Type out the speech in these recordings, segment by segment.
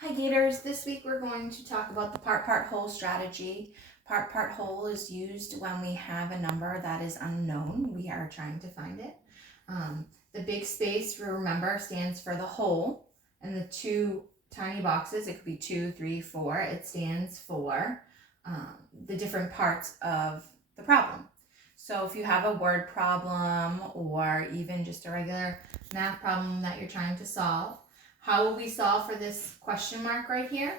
Hi Gators, this week we're going to talk about the part-part-whole strategy. Part-part-whole is used when we have a number that is unknown. We are trying to find it. The big space, remember, stands for the whole, and the two tiny boxes, it could be 2, 3, 4, it stands for the different parts of the problem. So if you have a word problem or even just a regular math problem that you're trying to solve, how will we solve for this question mark right here?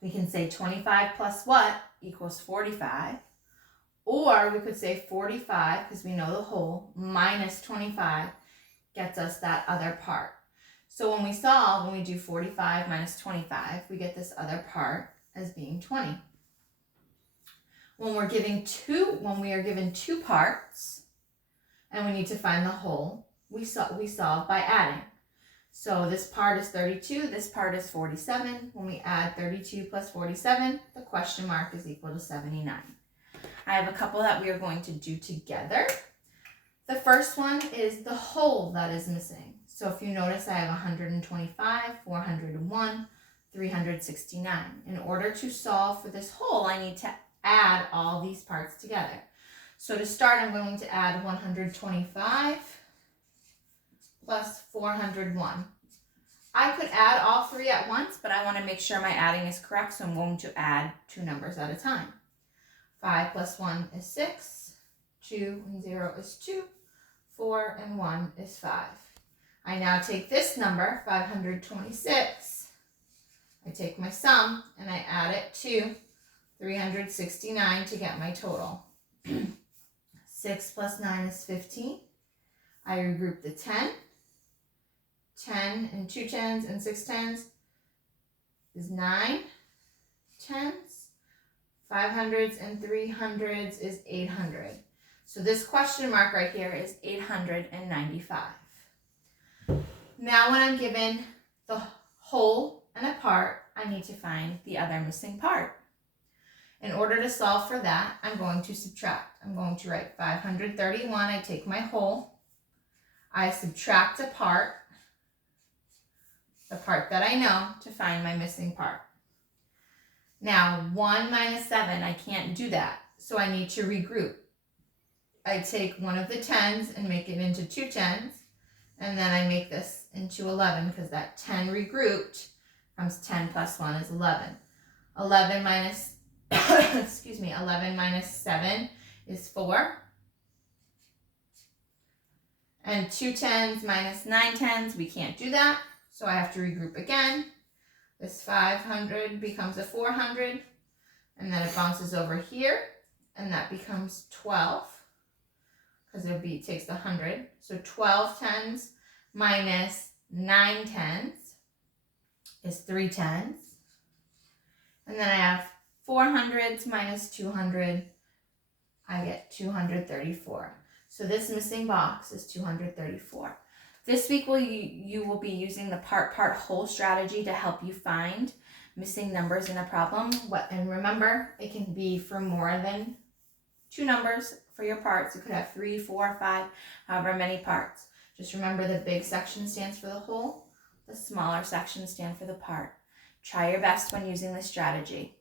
We can say 25 plus what equals 45. Or we could say 45, because we know the whole, minus 25 gets us that other part. So when we solve, when we do 45 minus 25, we get this other part as being 20. When we are given two parts and we need to find the whole, we solve by adding. So this part is 32, this part is 47. When we add 32 plus 47, the question mark is equal to 79. I have a couple that we are going to do together. The first one is the whole that is missing. So if you notice, I have 125, 401, 369. In order to solve for this whole, I need to add all these parts together. So to start, I'm going to add 125 plus 401. I could add all three at once, but I want to make sure my adding is correct, so I'm going to add two numbers at a time. 5 plus 1 is 6, 2 and 0 is 2, 4 and 1 is 5. I now take this number, 526, I take my sum and I add it to 369 to get my total. 6 plus 9 is 15. I regroup the 10. 10 and 2 tens and 6 tens is 9 tens. 500s and 300s is 800. So this question mark right here is 895. Now when I'm given the whole and a part, I need to find the other missing part. In order to solve for that, I'm going to subtract. I'm going to write 531. I take my whole. I subtract a part, the part that I know, to find my missing part. Now, 1 minus 7, I can't do that, so I need to regroup. I take one of the tens and make it into two tens, and then I make this into 11 because that 10 regrouped comes 10 plus 1 is 11. 11 minus, 11 minus 7 is 4. And 2 tens minus 9 tens, we can't do that. So I have to regroup again. This 500 becomes a 400, and then it bounces over here, and that becomes 12, because it takes the 100. So 12 tens minus 9 tens is 3 tens. And then I have 400s minus 200, I get 234. So this missing box is 234. This week you will be using the part-part-whole strategy to help you find missing numbers in a problem. And remember, it can be for more than 2 numbers for your parts. It could have 3, 4, 5, however many parts. Just remember the big section stands for the whole, the smaller sections stand for the part. Try your best when using this strategy.